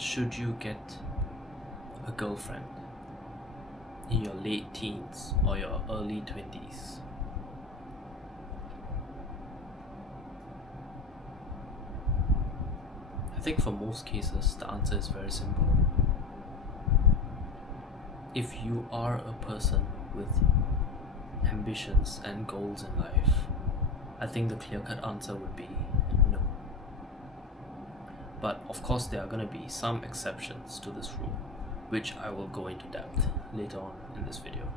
should you get a girlfriend in your late teens or your early 20s? I think for most cases, the answer is very simple. If you are a person with ambitions and goals in life, I think the clear-cut answer would be no. But of course, there are going to be some exceptions to this rule, which I will go into depth later on in this video.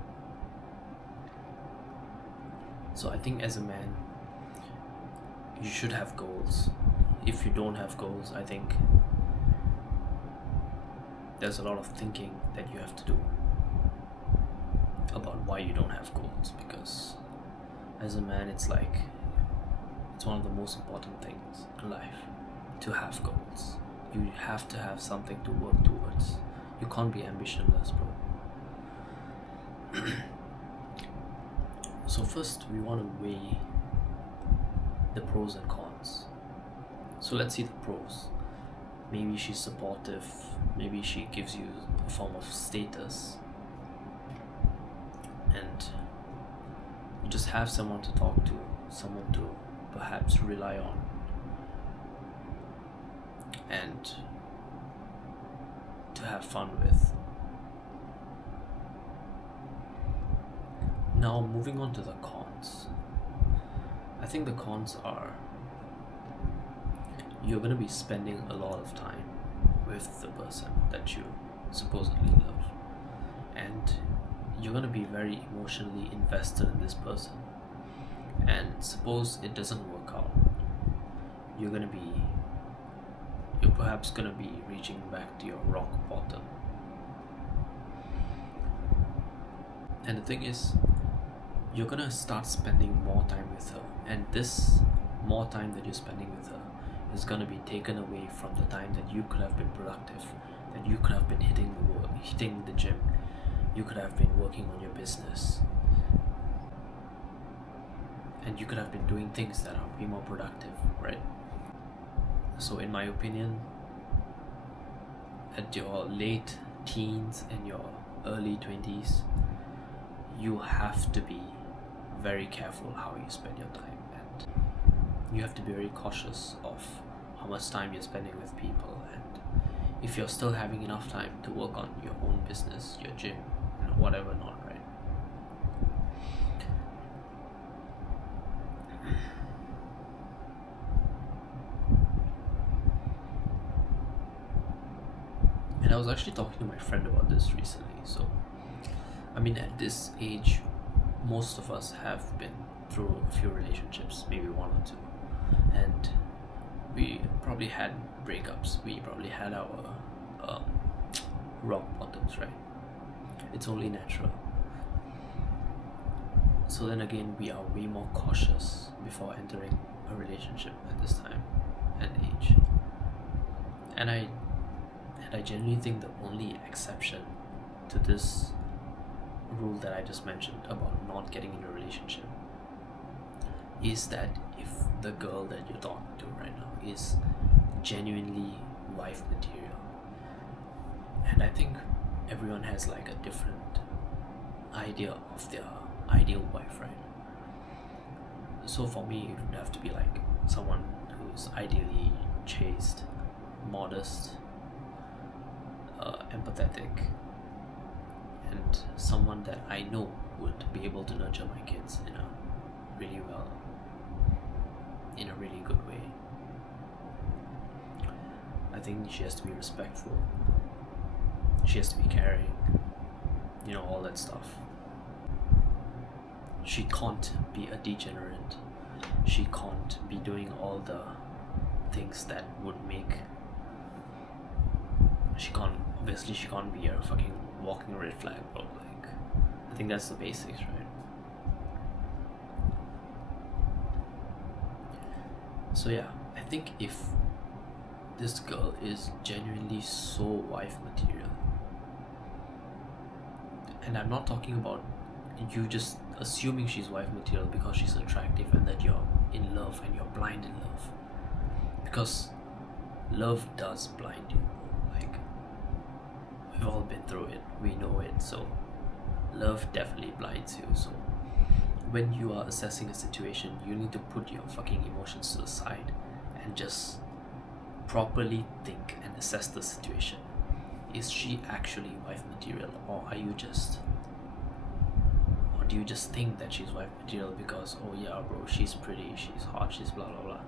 So I think as a man, you should have goals. If you don't have goals, I think there's a lot of thinking that you have to do about why you don't have goals, because as a man, it's one of the most important things in life to have goals. You have to have something to work towards. You can't be ambitionless, bro. So first, we want to weigh the pros and cons. So let's see the pros. Maybe she's supportive. Maybe she gives you a form of status. And you just have someone to talk to, someone to perhaps rely on. And to have fun with. Now, moving on to the cons. I think the cons are you're going to be spending a lot of time with the person that you supposedly love, and you're going to be very emotionally invested in this person, and suppose it doesn't work out, you're perhaps going to be reaching back to your rock bottom. And the thing is, you're going to start spending more time with her, and this more time that you're spending with her is going to be taken away from the time that you could have been productive, that you could have been hitting the gym, you could have been working on your business, and you could have been doing things that are way more productive, right? So in my opinion, at your late teens and your early 20s, you have to be very careful how you spend your time, and you have to be very cautious of how much time you're spending with people, and if you're still having enough time to work on your own business, your gym, and whatever not, right? And I was actually talking to my friend about this recently. So, I mean, at this age, most of us have been through a few relationships, maybe one or two, and we probably had breakups, we probably had our rock bottoms, right? It's only natural. So then again, we are way more cautious before entering a relationship at this time and age. And I genuinely think the only exception to this rule that I just mentioned about not getting in a relationship is that if the girl that you're talking to right now is genuinely wife material. And I think everyone has like a different idea of their ideal wife, right? So for me, it would have to be like someone who's ideally chaste, modest, empathetic, and someone that I know would be able to nurture my kids in a really good way. I think she has to be respectful, she has to be caring, all that stuff. She can't be a degenerate, she can't be doing all the things that would make, she can't be a fucking walking red flag, bro. Like, I think that's the basics, right? So yeah, I think if this girl is genuinely so wife material, and I'm not talking about you just assuming she's wife material because she's attractive and that you're in love and you're blind in love, because love does blind you, like we've all been through it, we know it. So love definitely blinds you. So when you are assessing a situation, you need to put your fucking emotions to the side and just properly think and assess the situation. Is she actually wife material, or are you just, or do you just think that she's wife material because, oh yeah bro, she's pretty, she's hot, she's blah blah blah?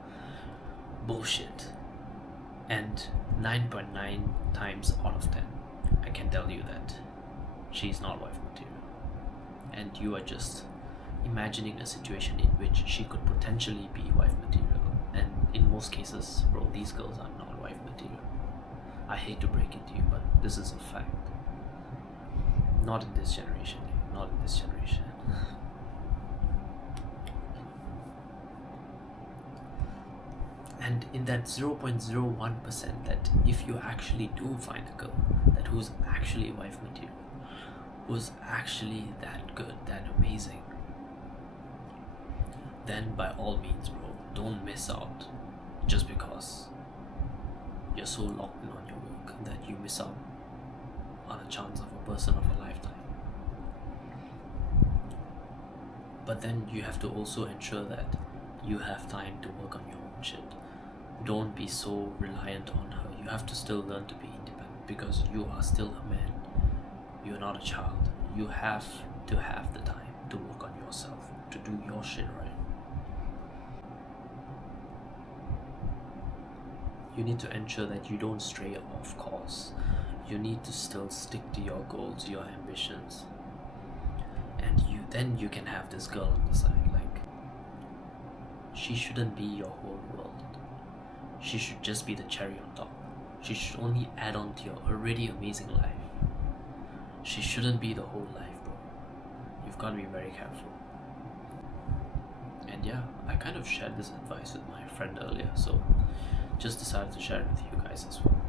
Bullshit. And 9.9 times out of 10 I can tell you that she's not wife material, and you are just imagining a situation in which she could potentially be wife material. And in most cases, bro, these girls are not wife material. I hate to break it to you, but this is a fact. Not in this generation. Not in this generation. And in that 0.01% that if you actually do find a girl that who's actually wife material, who's actually that good, that amazing, then by all means, bro, don't miss out just because you're so locked in on your work that you miss out on a chance of a person of a lifetime. But then you have to also ensure that you have time to work on your own shit. Don't be so reliant on her. You have to still learn to be independent because you are still a man. You're not a child. You have to have the time to work on yourself, to do your shit right. You need to ensure that you don't stray off course. You need to still stick to your goals, your ambitions. And then you can have this girl on the side. Like, she shouldn't be your whole world. She should just be the cherry on top. She should only add on to your already amazing life. She shouldn't be the whole life, bro. You've got to be very careful. And yeah, I kind of shared this advice with my friend earlier, so just decided to share it with you guys as well.